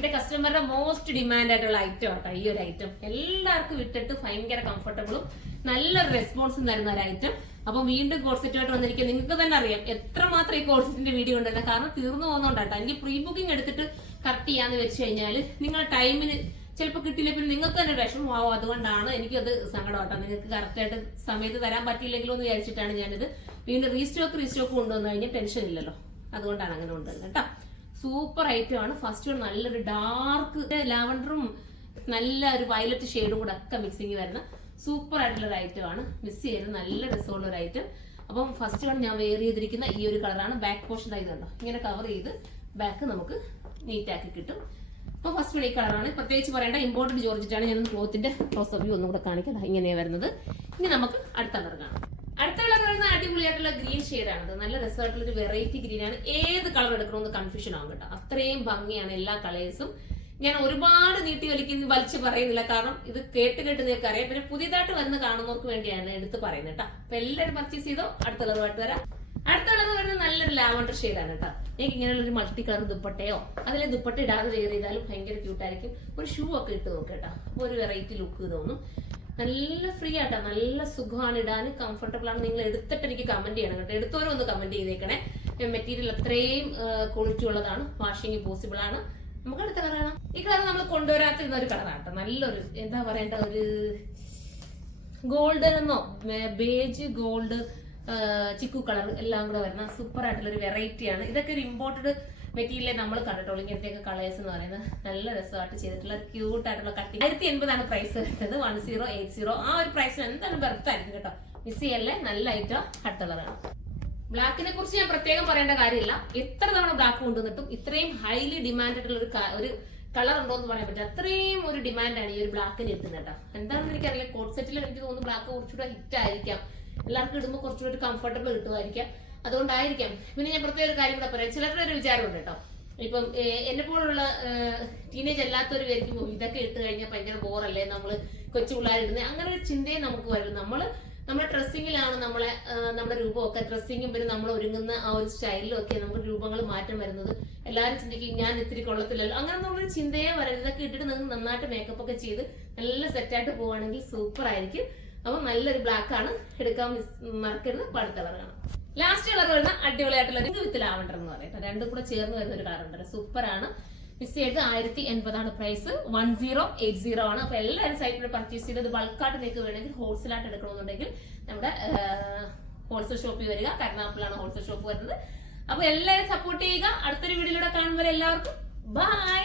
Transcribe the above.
എന്റെ കസ്റ്റമറുടെ most demand ആയിട്ടുള്ള item ആട്ടോ ഈ ഒരു ഐറ്റം. എല്ലാവർക്കും ഇട്ടിട്ട് ഭയങ്കര കംഫർട്ടബിളും നല്ലൊരു റെസ്പോൺസും തരുന്ന ഒരു ഐറ്റം. അപ്പൊ വീണ്ടും കോഴ്സെറ്റുമായിട്ട് വന്നിരിക്കുക. നിങ്ങൾക്ക് തന്നെ അറിയാം എത്രമാത്രം ഈ കോഴ്സെറ്റിന്റെ വീഡിയോ ഉണ്ടെന്ന്. കാരണം തീർന്നു പോകുന്നോണ്ടാട്ടോ. എനിക്ക് പ്രീ ബുക്കിംഗ് എടുത്തിട്ട് കറക്റ്റ് ചെയ്യാന്ന് വെച്ച് കഴിഞ്ഞാൽ നിങ്ങൾ ടൈമിന് ചിലപ്പോൾ കിട്ടില്ല, പിന്നെ നിങ്ങൾക്ക് തന്നെ വിഷമമാവും. അതുകൊണ്ടാണ് എനിക്കത് സങ്കടമാട്ടോ. നിങ്ങൾക്ക് കറക്റ്റായിട്ട് സമയത്ത് തരാൻ പറ്റിയില്ലെങ്കിലോ എന്ന് വിചാരിച്ചിട്ടാണ് ഞാനിത് വീണ്ടും റീസ്റ്റോക്ക് കൊണ്ടുവന്നു കഴിഞ്ഞാൽ ടെൻഷൻ ഇല്ലല്ലോ. അതുകൊണ്ടാണ് അങ്ങനെ കൊണ്ടുവരുന്നത് കേട്ടോ. സൂപ്പർ ഐറ്റം ആണ്. ഫസ്റ്റ് നല്ലൊരു ഡാർക്ക് ലാവൻഡറും നല്ല ഒരു വയലറ്റ് ഷെയ്ഡും കൂടെ ഒക്കെ മിക്സിങ് വരുന്ന സൂപ്പർ ആയിട്ടുള്ള ഒരു ഐറ്റം ആണ്. മിസ് ചെയ്ത് നല്ല രസമുള്ള ഒരു ഐറ്റം. അപ്പം ഫസ്റ്റ് ഞാൻ വെയർ ചെയ്തിരിക്കുന്ന ഈ ഒരു കളറാണ്. ബാക്ക് പോർഷൻ ഇതുണ്ടോ ഇങ്ങനെ കവർ ചെയ്ത് ബാക്ക് നമുക്ക് നീറ്റാക്കി കിട്ടും. അപ്പൊ ഫസ്റ്റ് ഈ കളറാണ്. പ്രത്യേകിച്ച് പറയേണ്ട ഇമ്പോർട്ടന്റ് ജോർജറ്റാണ്. ഞാൻ ക്ലോത്തിന്റെ ക്ലോസ് ഓഫ് വ്യൂ ഒന്നും കൂടെ കാണിക്കാം. ഇങ്ങനെയാണ് വരുന്നത്. ഇനി നമുക്ക് അടുത്ത കളർ കാണാം. അടുത്ത കളർ വരുന്ന അടിപൊളിയായിട്ടുള്ള ഗ്രീൻ ഷെയ്ഡാണ്. നല്ല രസമായിട്ടുള്ള ഒരു വെറൈറ്റി ഗ്രീൻ ആണ്. ഏത് കളർ എടുക്കണമെന്ന് കൺഫ്യൂഷൻ ആവും കേട്ടോ. അത്രയും ഭംഗിയാണ് എല്ലാ കളേഴ്സും. ഞാൻ ഒരുപാട് നീട്ടി വലിച്ചു പറയുന്നില്ല, കാരണം ഇത് കേട്ട് നിങ്ങൾക്ക് അറിയാം. പിന്നെ പുതിയതായിട്ട് വന്ന് കാണുന്നവർക്ക് വേണ്ടിയാണ് എടുത്ത് പറയുന്നത് കേട്ടോ. അപ്പൊ എല്ലാവരും പർച്ചേസ് ചെയ്തോ. അടുത്ത കളറുമായിട്ട് വരാം. അടുത്ത കളർ വരുന്നത് നല്ലൊരു ലാവൻഡർ ഷെയ്ഡാണ് കേട്ടോ. എനിക്ക് ഇങ്ങനെയുള്ള ഒരു മൾട്ടി കളർ ദുപ്പട്ടയോ അതിലെ ദുപ്പട്ട ഇടാതെ വെയർ ചെയ്താലും ഭയങ്കര ക്യൂട്ടായിരിക്കും. ഒരു ഷൂ ഒക്കെ ഇട്ട് നോക്കാം കേട്ടോ. അപ്പൊ ഒരു വെറൈറ്റി ലുക്ക് തോന്നും. നല്ല ഫ്രീ ആട്ടോ. നല്ല സുഖമാണ് ഇടാൻ, കംഫർട്ടബിൾ ആണ്. നിങ്ങൾ എടുത്തിട്ട് എനിക്ക് കമന്റ് ചെയ്യണം കേട്ടോ. എടുത്തവരും ഒന്ന് കമന്റ് ചെയ്തേക്കണേ. മെറ്റീരിയൽ അത്രയും ക്വാളിറ്റി ഉള്ളതാണ്. വാഷിംഗ് പോസിബിൾ ആണ്. നമുക്ക് അടുത്ത കളർ കാണാം. ഈ കളർ നമ്മൾ കൊണ്ടുവരാത്തിരുന്ന ഒരു കളറാട്ടോ. നല്ലൊരു എന്താ പറയേണ്ട ഒരു ഗോൾഡൻ എന്നോ ബേജ് ഗോൾഡ് ചിക്കു കളർ എല്ലാം കൂടെ വരുന്ന സൂപ്പർ ആയിട്ടുള്ള ഒരു വെറൈറ്റി ആണ്. ഇതൊക്കെ ഒരു ഇമ്പോർട്ടഡ് മെറ്റീരിയൽ നമ്മൾ കണ്ടിട്ടുള്ളൂ. ഇങ്ങനത്തെയൊക്കെ കളേഴ്സ് എന്ന് പറയുന്നത് നല്ല രസമായിട്ട് ചെയ്തിട്ടുള്ള ക്യൂട്ട് ആയിട്ടുള്ള കട്ടിങ്. 1080 പ്രൈസ് വരുന്നത്. 1080 ആ ഒരു പ്രൈസിന് എന്തായാലും ബെർത്തായിരിക്കും കേട്ടോ. മിസ് ചെയ്യല്ലേ. നല്ല ഐറ്റം. അടുത്ത കളറാണ്. ബ്ലാക്കിനെ കുറിച്ച് ഞാൻ പ്രത്യേകം പറയേണ്ട കാര്യമില്ല. എത്ര തവണ ബ്ലാക്ക് കൊണ്ടുവന്നിട്ടും ഇത്രയും ഹൈലി ഡിമാൻഡ് ആയിട്ടുള്ള ഒരു കളർ ഉണ്ടോ എന്ന് പറയാൻ പറ്റും. അത്രയും ഒരു ഡിമാൻഡാണ് ഈ ഒരു ബ്ലാക്കിന് എത്തുന്നത് കേട്ടോ. എന്താണെന്ന് എനിക്കറിയില്ല. കോട്ട് സെറ്റിൽ എനിക്ക് തോന്നുന്നു ബ്ലാക്ക് കുറച്ചുകൂടെ ഹിറ്റ് ആയിരിക്കാം. എല്ലാവർക്കും ഇടുമ്പോൾ കുറച്ചുകൂടി കംഫർട്ടബിൾ കിട്ടുമായിരിക്കാം. അതുകൊണ്ടായിരിക്കാം. പിന്നെ ഞാൻ പ്രത്യേക ഒരു കാര്യം കൂടെ പറയാം. ചിലരുടെ ഒരു വിചാരമുണ്ട് കേട്ടോ. ഇപ്പം എന്നെ പോലുള്ള ടീനേജ് അല്ലാത്തവർ വിചാരിക്കും ഇതൊക്കെ ഇട്ട് കഴിഞ്ഞാൽ ഭയങ്കര ബോറല്ലേ, നമ്മള് കൊച്ചു പിള്ളേരിടുന്നത്. അങ്ങനെ ഒരു ചിന്തയും നമുക്ക് വരും. നമ്മുടെ ഡ്രസ്സിങ്ങിലാണ് നമ്മുടെ രൂപമൊക്കെ. ഡ്രസ്സിങ്ങും പിന്നെ നമ്മൾ ഒരുങ്ങുന്ന ആ ഒരു സ്റ്റൈലിലും ഒക്കെ നമുക്ക് രൂപങ്ങൾ മാറ്റം വരുന്നത്. എല്ലാവരും ചിന്തിക്കും ഞാൻ ഇത്തിരി കൊള്ളത്തില്ലല്ലോ. അങ്ങനെ നമ്മളൊരു ചിന്തയെ വരരുത്. ഇതൊക്കെ ഇട്ടിട്ട് നിങ്ങൾ നന്നായിട്ട് മേക്കപ്പ് ഒക്കെ ചെയ്ത് നല്ല സെറ്റായിട്ട് പോവുകയാണെങ്കിൽ സൂപ്പർ ആയിരിക്കും. അപ്പൊ നല്ലൊരു ബ്ലാക്ക് ആണ്. എടുക്കാൻ മറക്കരുത്. അടുത്ത കളർ കാണാം. ലാസ്റ്റ് കളർ വരുന്ന അടിപൊളിയായിട്ടുള്ള റിംഗ് വിത്ത് ലാവൻഡർ എന്ന് പറയുന്നത്. രണ്ടും കൂടെ ചേർന്ന് വരുന്ന ഒരു കളർ ഉണ്ട്. സൂപ്പർ ആണ്. മിസ് ചെയ്ത് 1080 പ്രൈസ്. 1080 ആണ്. അപ്പൊ എല്ലാവരും സൈറ്റിൽ പർച്ചേസ് ചെയ്തത് ബൾക്കായിട്ട് നിങ്ങൾക്ക് വേണമെങ്കിൽ ഹോൾസെയിലായിട്ട് എടുക്കണമെന്നുണ്ടെങ്കിൽ നമ്മുടെ ഹോൾസെയിൽ ഷോപ്പിൽ വരിക. കരുനാഗപ്പള്ളിയാണ് ഹോൾസെയിൽ ഷോപ്പ് വരുന്നത്. അപ്പൊ എല്ലാവരും സപ്പോർട്ട് ചെയ്യുക. അടുത്തൊരു വീഡിയോയിലൂടെ കാണുമ്പോൾ എല്ലാവർക്കും ബൈ.